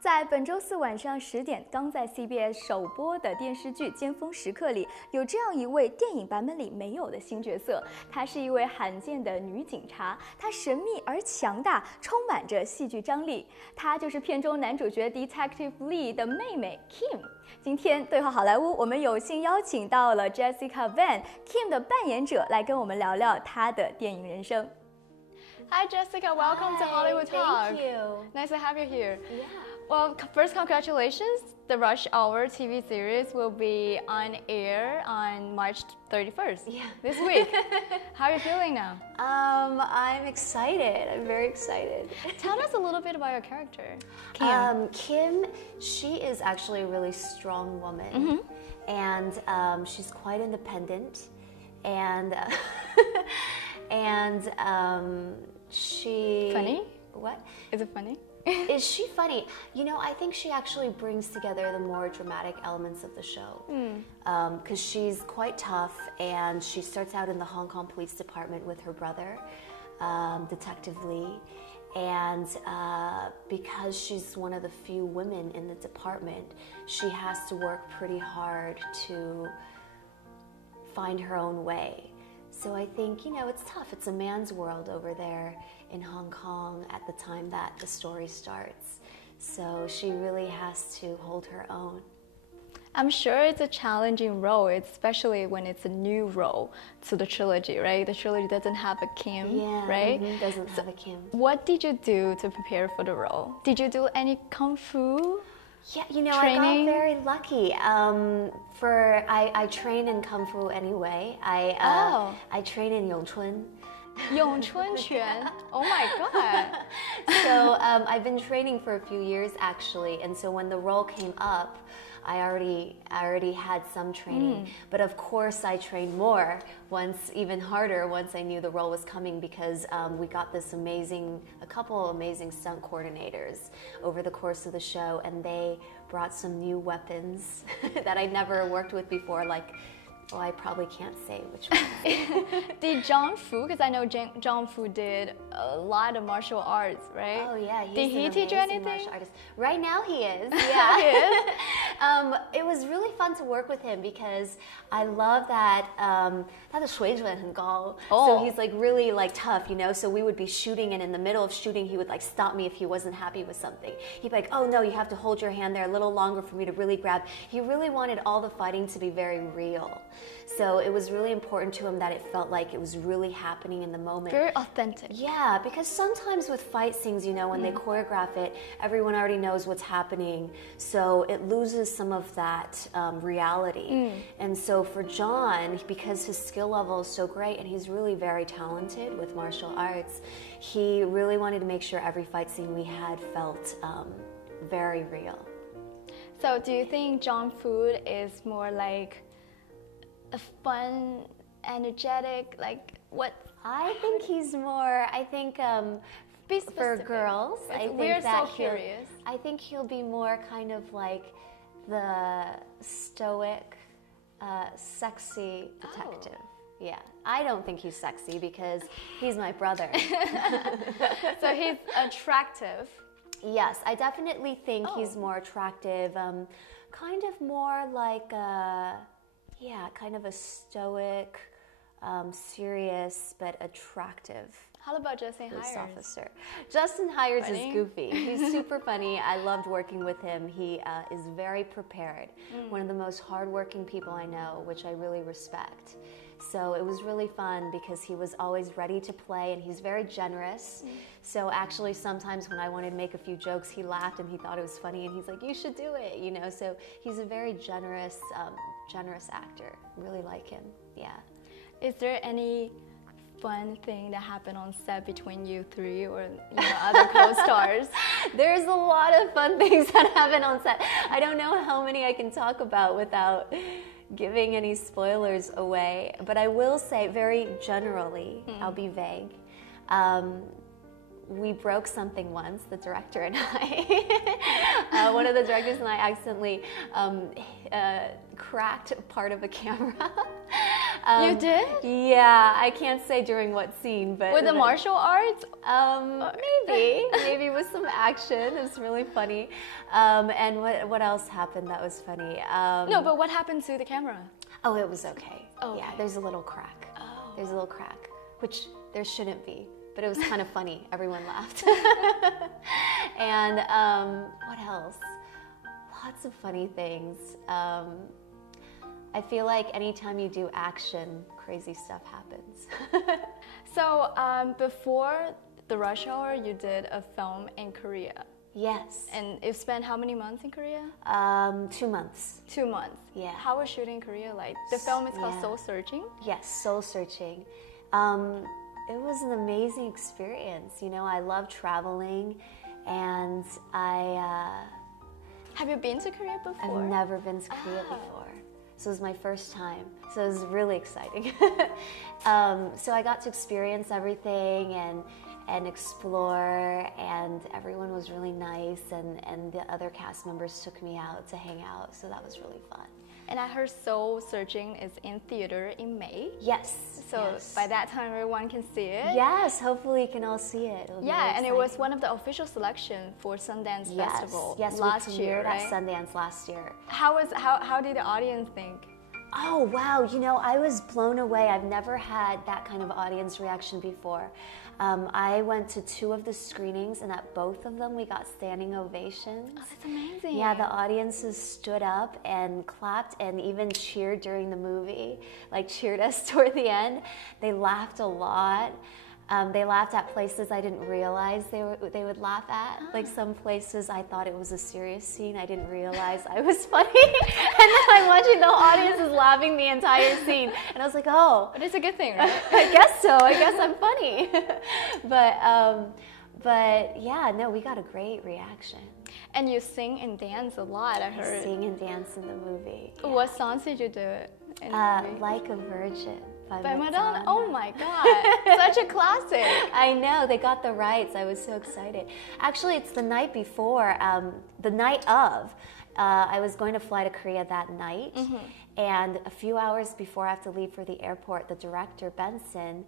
在本周四晚上10点，刚在 CBS 首播的电视剧《尖峰时刻》里，有这样一位电影版本里没有的新角色。她是一位罕见的女警察，她神秘而强大，充满着戏剧张力。她就是片中男主角 Detective Lee 的妹妹 Kim。今天对话好莱坞，我们有幸邀请到了 Jessika Kim 的扮演者来跟我们聊聊她的电影人生。Hi Jessika, welcome to Hollywood Talk. Thank you. Nice to have you here. Yeah. Well, first, congratulations. The Rush Hour TV series will be on air on March 31st. Yeah. This week. How are you feeling now? I'm excited. I'm very excited. Tell us a little bit about your character, Kim. Kim, she is actually a really strong woman, and she's quite independent, and she. Funny? What? Is it funny? Is she funny? You know, I think she actually brings together the more dramatic elements of the show. Because she's quite tough, and she starts out in the Hong Kong Police Department with her brother, Detective Lee. And because she's one of the few women in the department, she has to work pretty hard to find her own way. So I think, you know, it's tough. It's a man's world over there in Hong Kong at the time that the story starts. So she really has to hold her own. I'm sure it's a challenging role, especially when it's a new role to the trilogy, right? The trilogy doesn't have a Kim, right? Doesn't have a Kim. What did you do to prepare for the role? Did you do any Kung Fu? Yeah, you know, training? I got very lucky. I train in Kung Fu anyway. I train in Yongchun. Yongchun Quan. Oh my god. So I've been training for a few years actually, and so when the role came up, I already had some training. But of course I trained more even harder once I knew the role was coming, because we got a couple amazing stunt coordinators over the course of the show, and they brought some new weapons that I never worked with before, like, well, I probably can't say which one. Did Zhang Fu, because I know Zhang Fu did a lot of martial arts, right? Oh yeah, did he teach you anything? Right now he is. Yeah, he is. It was really fun to work with him because I love that 他的水准很高. So he's like really like tough, you know. So we would be shooting, and in the middle of shooting, he would like stop me if he wasn't happy with something. He'd be like, "Oh no, you have to hold your hand there a little longer for me to really grab." He really wanted all the fighting to be very real. So it was really important to him that it felt like it was really happening in the moment. Very authentic. Yeah, because sometimes with fight scenes, you know, when they choreograph it, everyone already knows what's happening. So it loses some of that reality. And so for John, because his skill level is so great and he's really very talented with martial arts, he really wanted to make sure every fight scene we had felt very real. So do you think Zhang Fu is more like a fun, energetic, like what? I think he's more, for girls, We're so curious. I think he'll be more kind of like the stoic, sexy detective. Yeah, I don't think he's sexy because he's my brother. So he's attractive. Yes, I definitely think he's more attractive, kind of more like kind of a stoic, serious but attractive. How about Justin police Hires? Officer. Justin Hires is goofy. He's super funny. I loved working with him. He is very prepared. One of the most hardworking people I know, which I really respect. So it was really fun because he was always ready to play, and he's very generous. So actually sometimes when I wanted to make a few jokes, he laughed and he thought it was funny, and he's like, "You should do it," you know. So he's a very generous actor. Really like him. Yeah. Is there any fun thing that happened on set between you three or other co-stars? There's a lot of fun things that happen on set. I don't know how many I can talk about without giving any spoilers away, but I will say very generally, I'll be vague. we broke something once, the director and I. One of the directors and I accidentally cracked part of a camera. You did? Yeah, I can't say during what scene, but... With the martial arts? Maybe with some action. It was really funny. And what else happened that was funny? No, but what happened to the camera? Oh, it was okay. Oh, yeah, okay. there's a little crack. Oh. There's a little crack, which there shouldn't be, but it was kind of funny. Everyone laughed. And what else? Lots of funny things. I feel like anytime you do action, crazy stuff happens. So before the Rush Hour, you did a film in Korea. Yes. And you spent how many months in Korea? 2 months. 2 months. Yeah. How was shooting in Korea like? The film is called Soul Searching. Yes, Soul Searching. It was an amazing experience. You know, I love traveling, and Have you been to Korea before? I've never been to Korea before. So it was my first time. So it was really exciting. So I got to experience everything and explore, and everyone was really nice, and the other cast members took me out to hang out, so that was really fun. And I heard Soul Searching is in theater in May. Yes. So by that time, everyone can see it. Yes, hopefully you can all see it. Yeah, and it was one of the official selection for Sundance Festival last year, right? At Sundance last year. How did the audience think? Oh, wow. You know, I was blown away. I've never had that kind of audience reaction before. I went to 2 of the screenings, and at both of them, we got standing ovations. Oh, that's amazing. Yeah, the audiences stood up and clapped and even cheered during the movie, like cheered us toward the end. They laughed a lot. They laughed at places I didn't realize they would laugh at. Like some places I thought it was a serious scene. I didn't realize I was funny. And then I'm watching the audience is laughing the entire scene. And I was like, oh. But it's a good thing, right? I guess so. I guess I'm funny. But yeah, no, we got a great reaction. And you sing and dance a lot, I heard. I sing and dance in the movie. Yeah. What songs did you do in the movie? Like a Virgin. By Madonna? Oh my God, such a classic. I know, they got the rights. I was so excited. Actually, it's the night before, the night of. I was going to fly to Korea that night, and a few hours before I have to leave for the airport, the director, Benson,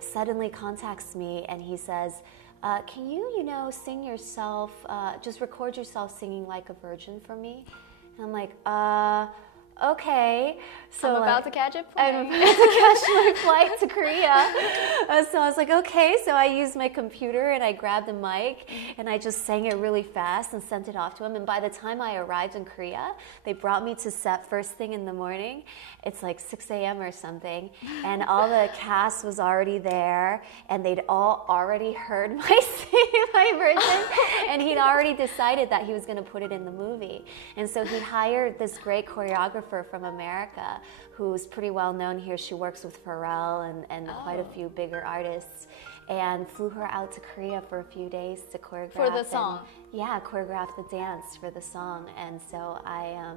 suddenly contacts me and he says, can you sing yourself, just record yourself singing Like a Virgin for me? And I'm like, okay. So I'm about to catch a plane. I'm about to catch my flight to Korea. So I was like, okay. So I used my computer and I grabbed a mic and I just sang it really fast and sent it off to him. And by the time I arrived in Korea, they brought me to set first thing in the morning. It's like 6 a.m. or something. And all the cast was already there and they'd all already heard my version. And he'd already decided that he was going to put it in the movie. And so he hired this great choreographer from America who's pretty well known here. She works with Pharrell and quite a few bigger artists, and flew her out to Korea for a few days to choreograph. For the song? Choreograph the dance for the song. And so I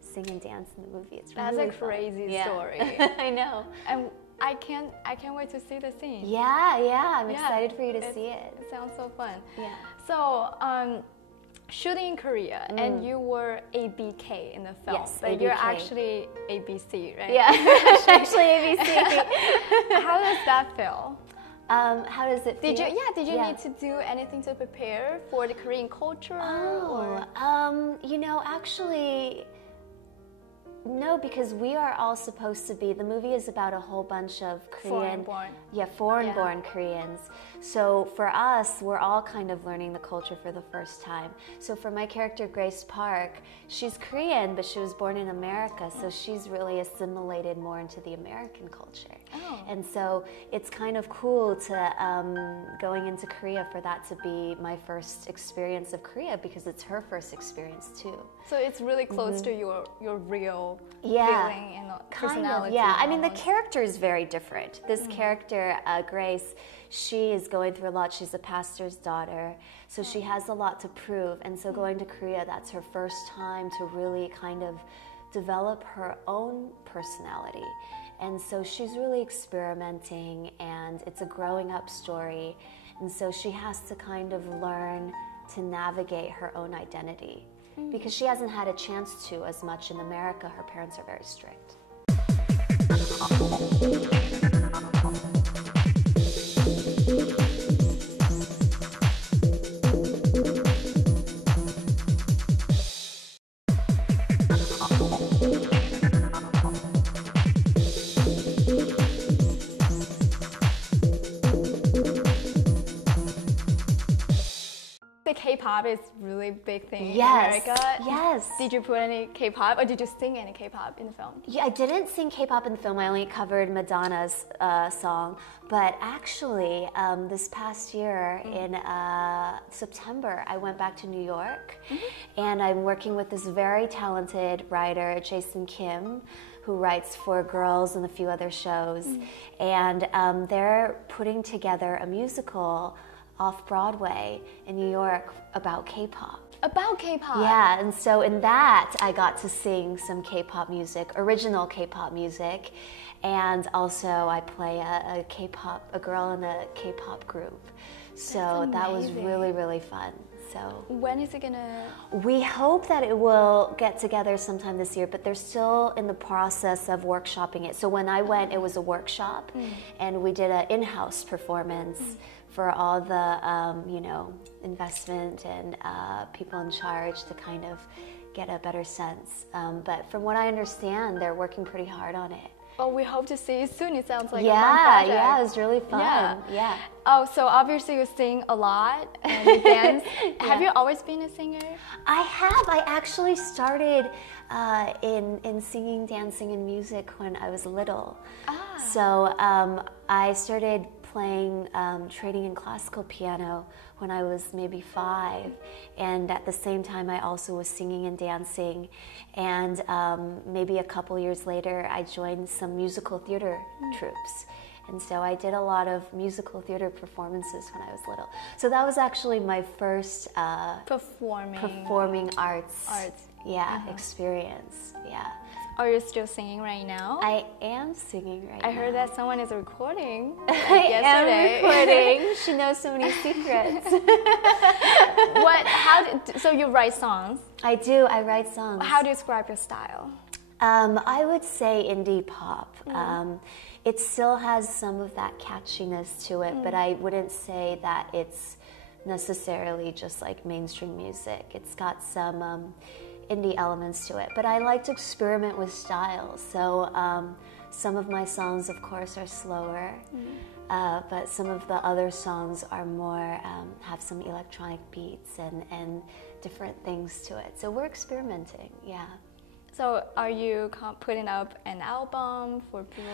sing and dance in the movie. It's That's really a crazy story. I know. And I can't wait to see the scene. Yeah, I'm excited for you to see it. It sounds so fun. Yeah. So, shooting in Korea, and you were ABK in the film. Yes, but ABK. you're actually ABC, right? Yeah, actually ABC. How does that feel? How does it feel? Did you need to do anything to prepare for the Korean culture? Actually, no, because we are all supposed to be, the movie is about a whole bunch of Korean, foreign-born Koreans. So for us, we're all kind of learning the culture for the first time. So for my character, Grace Park, she's Korean, but she was born in America, so she's really assimilated more into the American culture. Oh. And so it's kind of cool to, going into Korea, for that to be my first experience of Korea, because it's her first experience too. So it's really close to your real Yeah, feeling and kind personality. of, yeah. I mean, the character is very different. This character, Grace, she is going through a lot. She's a pastor's daughter, so she has a lot to prove. And so going to Korea, that's her first time to really kind of develop her own personality. And so she's really experimenting, and it's a growing up story. And so she has to kind of learn to navigate her own identity because she hasn't had a chance to as much in America. Her parents are very strict. K-pop is really big thing Yes. in America. Yes. Did you put any K-pop or did you sing any K-pop in the film? Yeah, I didn't sing K-pop in the film. I only covered Madonna's song. But actually, this past year in September, I went back to New York, and I'm working with this very talented writer, Jason Kim, who writes for Girls and a few other shows. And they're putting together a musical off-Broadway in New York about K-pop. About K-pop? Yeah, and so in that, I got to sing some K-pop music, original K-pop music, and also I play a girl in a K-pop group. So that was really, really fun. So when is it gonna? We hope that it will get together sometime this year, but they're still in the process of workshopping it. So when I went, it was a workshop, and we did an in-house performance for all the, investment and people in charge to kind of get a better sense. But from what I understand, they're working pretty hard on it. Well, we hope to see you soon. It sounds like a fun project. Yeah, it was really fun. Yeah. Oh, so obviously you sing a lot and you dance. Have you always been a singer? I have. I actually started in singing, dancing, and music when I was little. So I started playing, training in classical piano when I was maybe 5, and at the same time I also was singing and dancing, and maybe a couple years later I joined some musical theater troupes, and so I did a lot of musical theater performances when I was little. So that was actually my first performing arts. Experience. Yeah. Are you still singing right now? I am singing right now. I heard that someone is recording yesterday. I am recording. She knows so many secrets. So you write songs? I do. I write songs. How do you describe your style? I would say indie pop. It still has some of that catchiness to it, but I wouldn't say that it's necessarily just like mainstream music. It's got some indie elements to it, but I like to experiment with styles. So some of my songs, of course, are slower, but some of the other songs are more, have some electronic beats and different things to it. So we're experimenting, yeah. So are you putting up an album for people?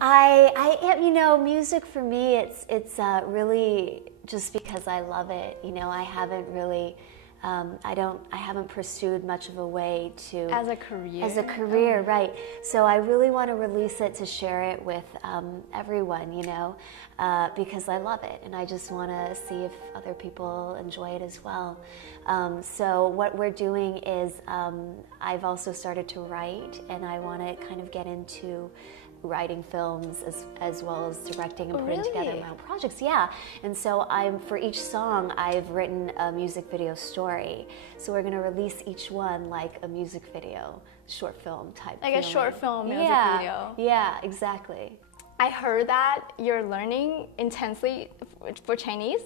I am, music for me, it's really just because I love it. I haven't really, I haven't pursued much of a way to... As a career? As a career, right. So I really want to release it to share it with everyone, because I love it. And I just want to see if other people enjoy it as well. So what we're doing is I've also started to write, and I want to kind of get into writing films as well as directing and putting together my own projects. Yeah. And so for each song I've written a music video story. So we're going to release each one like a music video, short film type. Like a short film music video. Yeah, exactly. I heard that you're learning intensely for Chinese.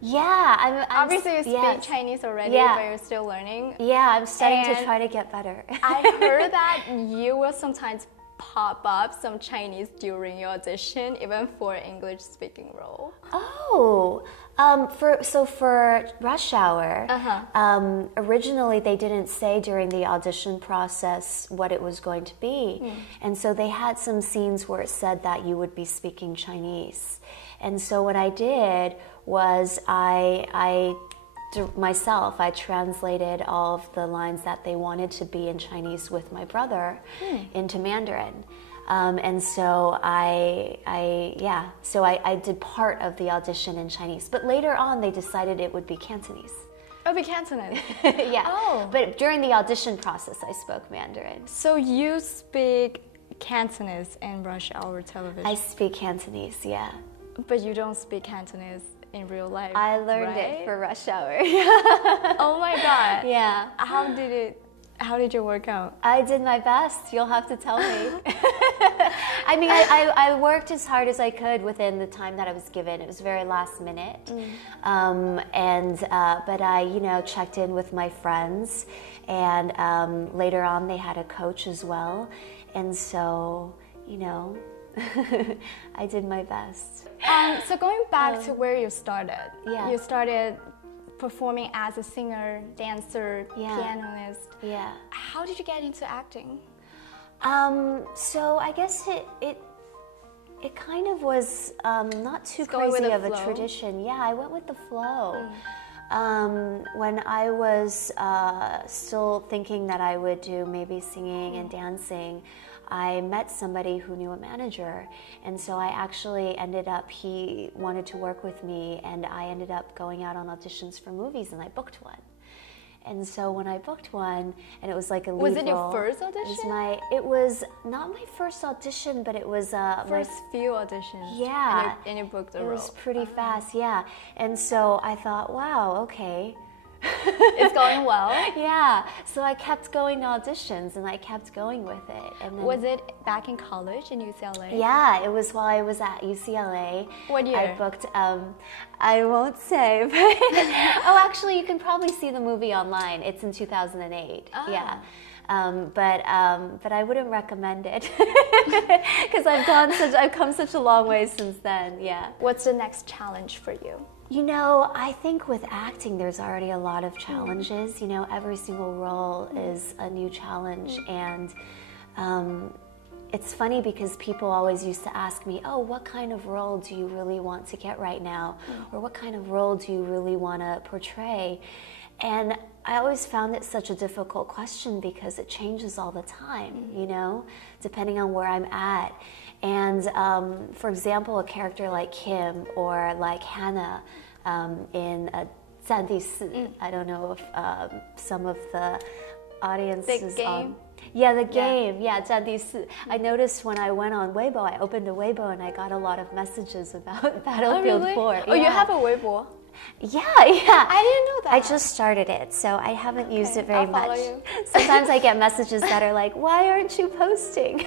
Yeah, I'm obviously you speak Chinese already, but you're still learning. Yeah, I'm starting to try to get better. I heard that you will sometimes pop up some Chinese during your audition, even for English speaking role. Oh, for Rush Hour, originally they didn't say during the audition process what it was going to be, and so they had some scenes where it said that you would be speaking Chinese, and so what I did was I translated all of the lines that they wanted to be in Chinese with my brother into Mandarin. And so I did part of the audition in Chinese. But later on, they decided it would be Cantonese. Oh, be Cantonese. Yeah. Oh. But during the audition process, I spoke Mandarin. So you speak Cantonese in Rush Hour television? I speak Cantonese, yeah. But you don't speak Cantonese in real life. I learned right? it for Rush Hour. Oh my God. Yeah. How did you work out? I did my best. You'll have to tell me. I mean, I worked as hard as I could within the time that I was given. It was very last minute. But I, checked in with my friends, and later on they had a coach as well. And so, I did my best. So going back to where you started. Yeah. You started performing as a singer, dancer, Yeah. pianist. Yeah. How did you get into acting? So I guess it kind of was not too going with crazy the of a flow? tradition. Yeah, I went with the flow. When I was still thinking that I would do maybe singing and dancing, I met somebody who knew a manager, and so I actually he wanted to work with me, and I ended up going out on auditions for movies, and I booked one. And so when I booked one, and it was like a lead role. Was it your first audition? It was not my first audition, but it was First few auditions. Yeah. And you booked the It role. was pretty fast, yeah. And so I thought, wow, okay. It's going well. Yeah. So I kept going to auditions, and I kept going with it. And then, Was it back in college in UCLA? yeah, it was while I was at UCLA. What year? I booked, I won't say, but oh, actually, you can probably see the movie online. It's in 2008. Ah. Yeah. But I wouldn't recommend it because I've come such a long way since then. Yeah. What's the next challenge for you? I think with acting, there's already a lot of challenges. Every single role is a new challenge, and it's funny because people always used to ask me, oh, what kind of role do you really want to get right now? Or what kind of role do you really want to portray? And I always found it such a difficult question because it changes all the time, depending on where I'm at. And for example, a character like Kim or like Hannah in 战地4, I don't know if some of the audiences The game? Yeah, the game. Yeah, 战地4. I noticed when I went on Weibo, I opened a Weibo and I got a lot of messages about Battlefield 4. Oh, you have a Weibo? Yeah. I didn't know that. I just started it, so I haven't used it very I'll follow much. you. Sometimes I get messages that are like, why aren't you posting?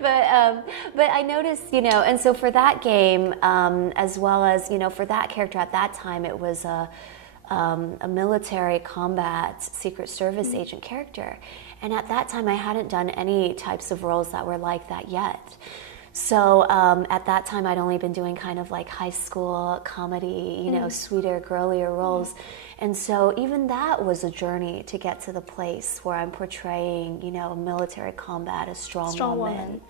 but I noticed, and so for that game, as well as, for that character at that time, it was a military combat Secret Service agent character. And at that time, I hadn't done any types of roles that were like that yet. So at that time, I'd only been doing kind of like high school comedy, sweeter, girlier roles. And so even that was a journey to get to the place where I'm portraying, a military combat, a strong woman.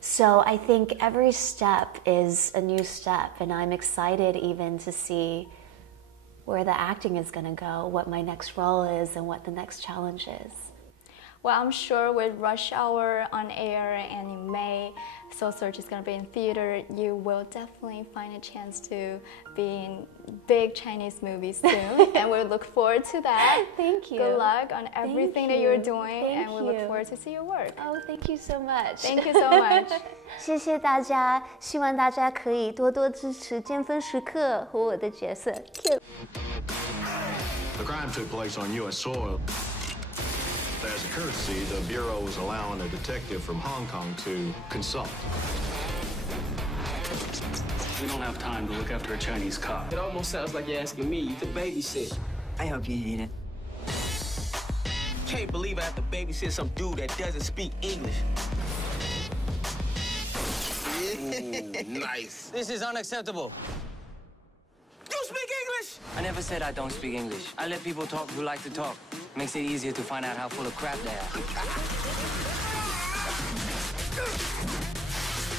So I think every step is a new step, and I'm excited even to see where the acting is going to go, what my next role is, and what the next challenge is. Well, I'm sure with Rush Hour on air and in May, Soul Search is going to be in theater, you will definitely find a chance to be in big Chinese movies soon. And we look forward to that. Thank you. Good luck on everything that you're doing. Thank and we look forward to see your work. Oh, thank you so much. Thank you so much. 谢谢大家，希望大家可以多多支持尖峰时刻和我的角色。The crime took place on U.S. soil. As a courtesy, the Bureau was allowing a detective from Hong Kong to consult. We don't have time to look after a Chinese cop. It almost sounds like you're asking me to babysit. I hope you eat it. Can't believe I have to babysit some dude that doesn't speak English. Ooh, nice. This is unacceptable. You speak English? I never said I don't speak English. I let people talk who like to talk. Makes it easier to find out how full of crap they are.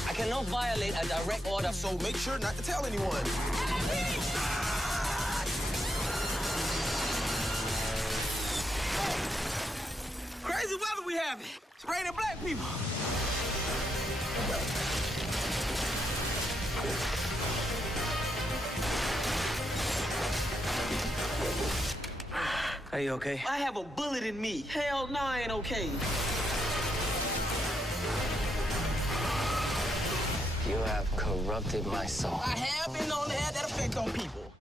I cannot violate a direct order, so make sure not to tell anyone. Crazy weather we having. It's raining black people. Are you okay? I have a bullet in me. Hell no, I ain't okay. You have corrupted my soul. I have been known to have that effect on people.